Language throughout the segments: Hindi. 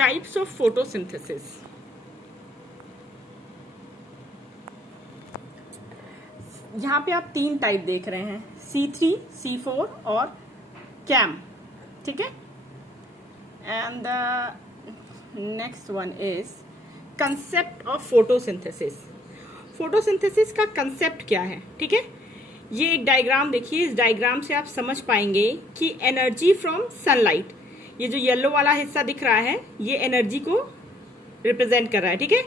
Types of photosynthesis. यहाँ पे आप 3 टाइप देख रहे हैं, C3, C4 और CAM, ठीक है। And the next one is concept of photosynthesis. Photosynthesis का कंसेप्ट क्या है, ठीक है। ये एक डायग्राम देखिए, इस डायग्राम से आप समझ पाएंगे कि एनर्जी फ्रॉम सनलाइट, ये जो येलो वाला हिस्सा दिख रहा है ये एनर्जी को रिप्रेजेंट कर रहा है, ठीक है।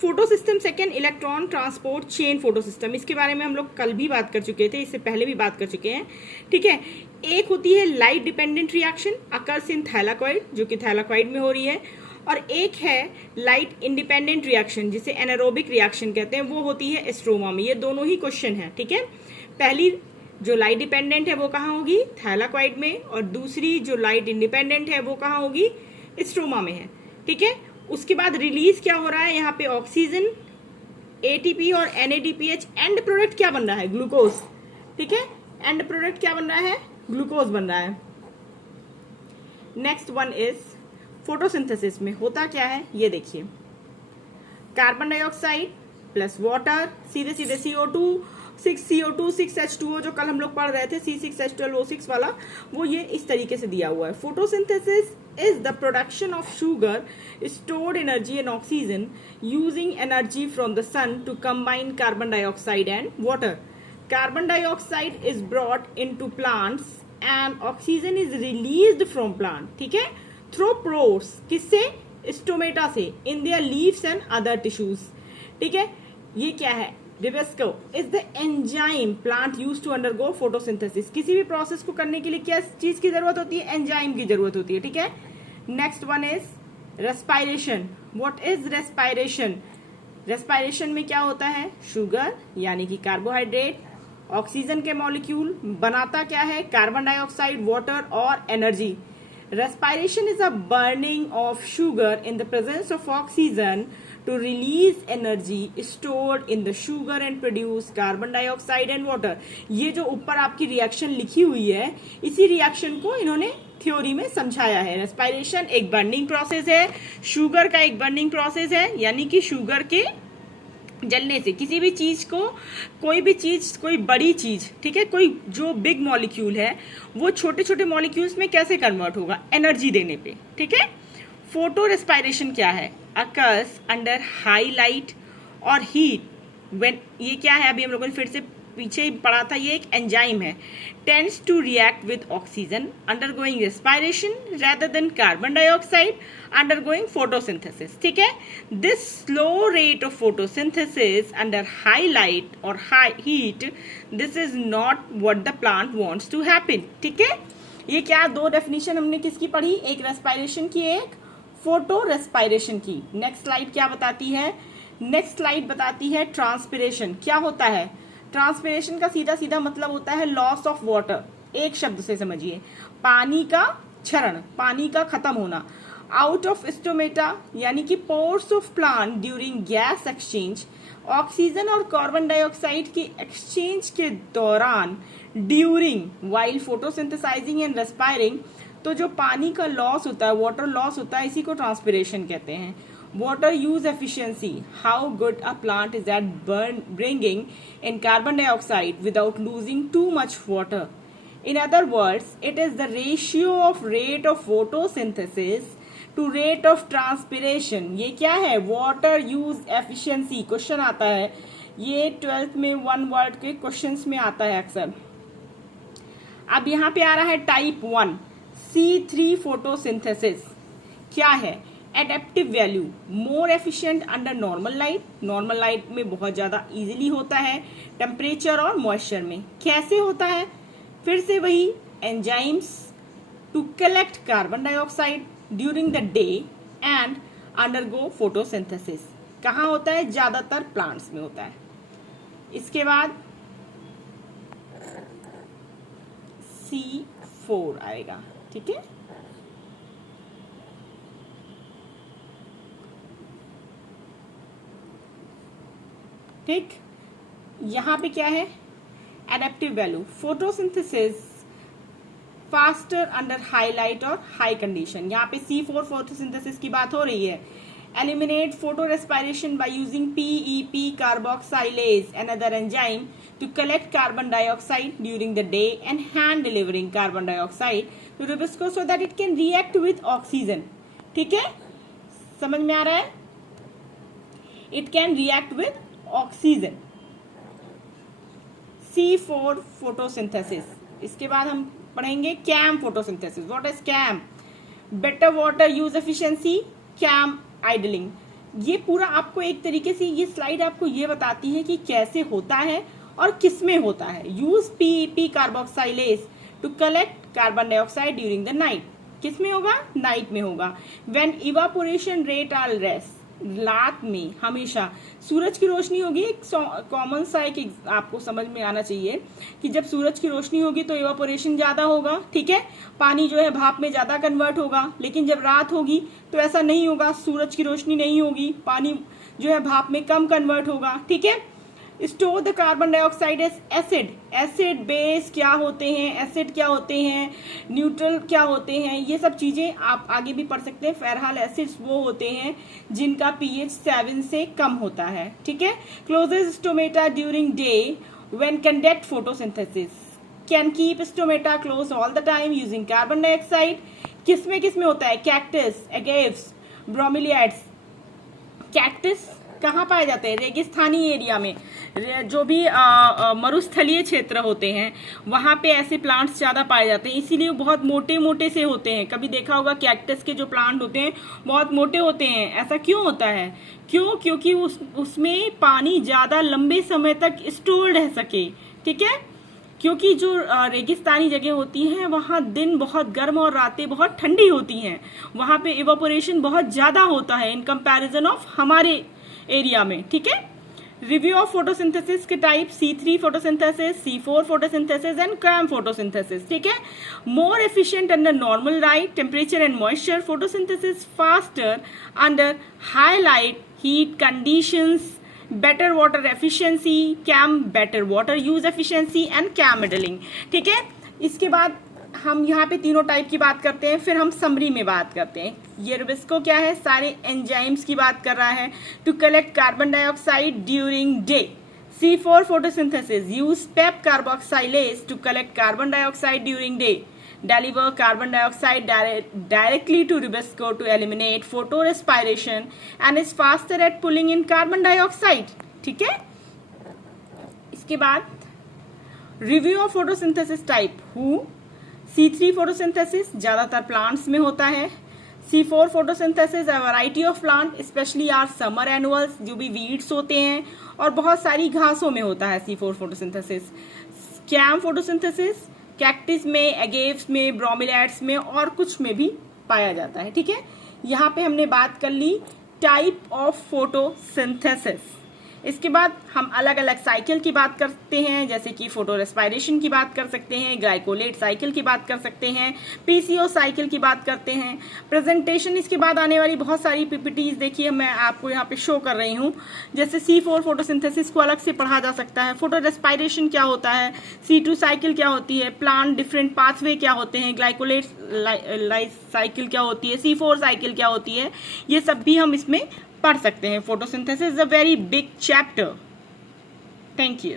Photo system second, electron transport chain photo system, इसके बारे में हम लोग कल भी बात कर चुके थे, इससे पहले भी बात कर चुके हैं, ठीक है। एक होती है light dependent reaction occurs in thylakoid, जो कि थैलाकॉइड में हो रही है, और एक है लाइट इंडिपेंडेंट रिएक्शन जिसे एनारोबिक रिएक्शन कहते हैं, वो होती है स्ट्रोमा में। ये दोनों ही क्वेश्चन है, ठीक है। पहली जो लाइट डिपेंडेंट है वो कहाँ होगी, थैलाकॉइड में, और दूसरी जो लाइट इंडिपेंडेंट है वो कहाँ होगी, स्ट्रोमा में है, ठीक है। उसके बाद रिलीज क्या हो रहा है यहाँ पे, ऑक्सीजन, एटीपी और एनएडीपीएच, एंड प्रोडक्ट क्या बन रहा है, ग्लूकोज, ठीक है। एंड प्रोडक्ट क्या बन रहा है, ग्लूकोज बन रहा है। नेक्स्ट वन इज फोटोसिंथेसिस में होता क्या है, ये देखिए, कार्बन डाइऑक्साइड प्लस वाटर, सीधे सीधे CO2, 6CO2, 6H2O जो कल हम लोग पढ़ रहे थे, C6H12O6 वाला, वो ये इस तरीके से दिया हुआ है। Photosynthesis is the production of sugar, stored energy and oxygen using energy from the sun to combine carbon dioxide and water. Carbon dioxide is brought into plants and oxygen is released from plant, ठीक है, through pores, किससे, स्टोमेटा से, in their leaves and other tissues, ठीक है। ये क्या है, RuBisCO is the enzyme plant use to undergo photosynthesis. किसी भी प्रोसेस को करने के लिए क्या चीज की जरूरत होती है, एंजाइम की जरूरत होती है, ठीक है। Next one is respiration. What is respiration, respiration में क्या होता है, शुगर यानी कि कार्बोहाइड्रेट, ऑक्सीजन के मॉलिक्यूल बनाता क्या है, कार्बन डाइऑक्साइड, वाटर और energy. Respiration is a burning of sugar in the presence of oxygen to release energy stored in the sugar and produce carbon dioxide and water. ये जो ऊपर आपकी रिएक्शन लिखी हुई है, इसी रिएक्शन को इन्होंने थ्योरी में समझाया है। रेस्पायरेशन एक बर्निंग प्रोसेस है, शुगर का एक बर्निंग प्रोसेस है, यानी कि शुगर के जलने से किसी भी चीज को, कोई भी चीज, कोई बड़ी चीज, ठीक है, कोई जो बिग मॉलिक्यूल है वो छोटे छोटे मॉलिक्यूल्स में कैसे कन्वर्ट होगा, एनर्जी देने पे, ठीक है। फोटो रेस्पायरेशन क्या है, अकर्स अंडर हाई लाइट और हीट व्हेन, ये क्या है, अभी हम लोगों ने फिर से पीछे ही पढ़ा था, ये एक एंजाइम है, tends to react with oxygen undergoing respiration rather than carbon dioxide undergoing photosynthesis, ठीक है। This slow rate of photosynthesis under high light और high heat, this is not what the plant wants to happen, ठीक है। ये क्या, दो डेफिनेशन हमने किसकी पढ़ी, एक रेस्पायरेशन की, एक फोटो रेस्पायरेशन की। नेक्स्ट स्लाइड क्या बताती है, नेक्स्ट स्लाइड बताती है ट्रांसपिरेशन। क्या होता है, ट्रांसपिरेशन का सीधा सीधा मतलब होता है लॉस ऑफ वाटर, एक शब्द से समझिए, पानी का क्षरण, पानी का खत्म होना। आउट ऑफ स्टोमेटा यानी कि pores of plant during gas exchange, oxygen और कार्बन डाइऑक्साइड की एक्सचेंज के दौरान, during while photosynthesising and respiring, तो जो पानी का लॉस होता है, वाटर लॉस होता है, इसी को ट्रांसपिरेशन कहते हैं। Water use efficiency, how good a plant is at bringing in carbon dioxide without losing too much water. In other words, it is the ratio of rate of photosynthesis to rate of transpiration. ये क्या है, water use efficiency, क्वेश्चन आता है, ये 12th में 1 वर्ड के क्वेश्चंस में आता है अक्सर। अब यहाँ पे आ रहा है टाइप 1 C3 फोटोसिंथेसिस। क्या है, adaptive value, more efficient under normal light, normal light में बहुत ज़्यादा इजीली होता है, टेम्परेचर और मॉइस्चर में। कैसे होता है, फिर से वही, enzymes to collect carbon dioxide during the day and undergo photosynthesis. कहाँ होता है, ज़्यादातर प्लांट्स में होता है। इसके बाद C4 आएगा, ठीक है। ठीक, यहां पे क्या है, adaptive value, photosynthesis faster under high light और हाई कंडीशन। यहाँ पे C4 फोटोसिंथेसिस की बात हो रही है। Eliminate photo respiration by using PEP carboxylase another enzyme to collect carbon dioxide during the day and hand delivering carbon dioxide to Rubisco so that it can react with oxygen। ठीक है, समझ में आ रहा है? It can react with oxygen। C4 photosynthesis। इसके बाद हम पढ़ेंगे CAM photosynthesis। What is CAM? Better water use efficiency, CAM idling। ये पूरा आपको एक तरीके से ये स्लाइड आपको ये बताती है कि कैसे होता है और किस में होता है। Use PEP carboxylase to collect carbon dioxide during the night. किस में होगा? नाइट में होगा। When evaporation rate are less, रात में हमेशा सूरज की रोशनी होगी। एक कॉमन सा एक आपको समझ में आना चाहिए कि जब सूरज की रोशनी होगी तो इवापोरेशन ज्यादा होगा, ठीक है, पानी जो है भाप में ज्यादा कन्वर्ट होगा। लेकिन जब रात होगी तो ऐसा नहीं होगा, सूरज की रोशनी नहीं होगी, पानी जो है भाप में कम कन्वर्ट होगा, ठीक है। Store the carbon dioxide as acid. Acid base क्या होते हैं, एसिड क्या होते हैं, न्यूट्रल क्या होते हैं, ये सब चीजें आप आगे भी पढ़ सकते हैं। फेरहाल एसिड्स वो होते हैं जिनका pH 7 से कम होता है, ठीक है। Closes stomata during day when conduct photosynthesis. Can keep stomata close all the time using carbon dioxide. किसमें होता है? कैक्टस, एगेव्स, ब्रोमिलियाड्स। कैक्टस कहाँ पाए जाते हैं? रेगिस्तानी एरिया में, जो भी मरुस्थलीय क्षेत्र होते हैं वहां पे ऐसे प्लांट्स ज्यादा पाए जाते हैं, इसीलिए बहुत मोटे मोटे से होते हैं। कभी देखा होगा कैक्टस के जो प्लांट होते हैं बहुत मोटे होते हैं। ऐसा क्यों होता है? क्योंकि उसमें पानी ज्यादा लंबे समय तक स्टोर रह सके, ठीक है। क्योंकि जो रेगिस्तानी जगह होती हैं वहां दिन बहुत गर्म और रातें बहुत ठंडी होती हैं, वहां पे इवापोरेशन बहुत ज्यादा होता है इन कंपैरिजन ऑफ हमारे एरिया में, ठीक है। रिव्यू ऑफ फोटोसिंथेसिस के type: C3 photosynthesis, C4 photosynthesis and CAM photosynthesis, ठीक है। More efficient under normal light, temperature and moisture. Photosynthesis faster under high light, heat conditions. Better water efficiency, CAM better water use efficiency and CAM idling, ठीक है। इसके बाद हम यहाँ पे तीनों टाइप की बात करते हैं, फिर हम समरी में बात करते हैं। ये रुबिस्को क्या है? सारे एंजाइम्स की बात कर रहा है। To collect carbon dioxide during day. C4 photosynthesis use PEP carboxylase to collect carbon dioxide during day. Deliver carbon dioxide directly to Rubisco to eliminate photorespiration and is faster at pulling in carbon dioxide, ठीक है। इसके बाद रिव्यू ऑफ फोटोसिंथेसिस टाइप: हु। C3 फोटोसिंथेसिस ज्यादातर प्लांट्स में होता है। C4 photosynthesis a variety of plant specially are summer annuals, जो भी वीड्स होते हैं और बहुत सारी घासों में होता है C4 photosynthesis. CAM photosynthesis cactus में, एगेव्स में, ब्रोमिलियाड्स में और कुछ में भी पाया जाता है, ठीक है। यहाँ पे हमने बात कर ली टाइप ऑफ फोटोसिंथेसिस। इसके बाद हम अलग अलग साइकिल की बात करते हैं, जैसे कि फोटो रेस्पिरेशन की बात कर सकते हैं, ग्लाइकोलेट साइकिल की बात कर सकते हैं, PCO साइकिल की बात करते हैं। प्रेजेंटेशन इसके बाद आने वाली बहुत सारी PPTs देखिए मैं आपको यहाँ पे शो कर रही हूँ। जैसे C4 फोटोसिंथेसिस को अलग से पढ़ा जा सकता है, फोटो रेस्पिरेशन क्या होता है, C2 साइकिल क्या होती है, प्लांट डिफरेंट पाथवे क्या होते हैं, ग्लाइकोलेट साइकिल क्या होती है, C4 साइकिल क्या होती है, ये सब भी हम इसमें पढ़ सकते हैं। Photosynthesis is a very big chapter. Thank you.